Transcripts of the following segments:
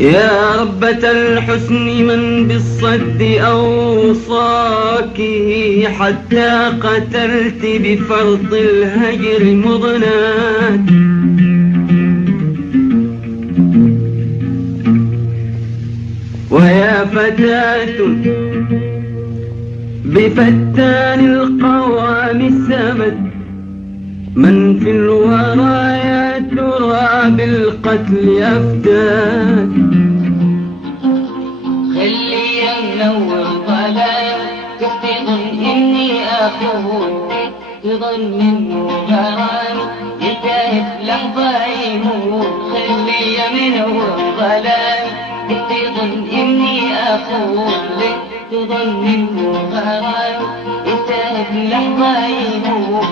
يا ربة الحسن من بالصد أوصاك حتى قتلت بفرط الهجر مضناك. ويا فتاة بفتان القوام سمت من في الورى يا ترى بالقتل أفتاك. خلي منور ضلال تفتظن إني أخوك تظن منه غرام يلتهب لحظة يموت. خلي منور ضلال تفتظن إني أخوك تظن منه غرام يلتهب لحظة يموت.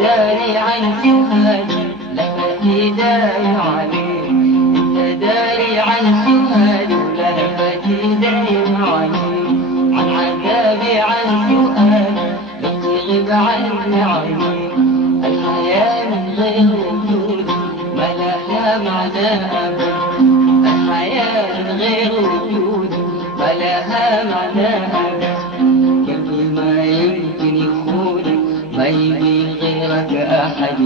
داري عن سهادي لفت داري عليك. انت داري عن سهادي لفت داري عليك. عن عذابي عن سؤالي لا تغيب عني عينيك. الحياة من غير وجود ما لها معنى أبد. الحياة من غير وجود ما لها معنى أبد. قلبي ما يمكن يخونك ما يبي غيرك أحد.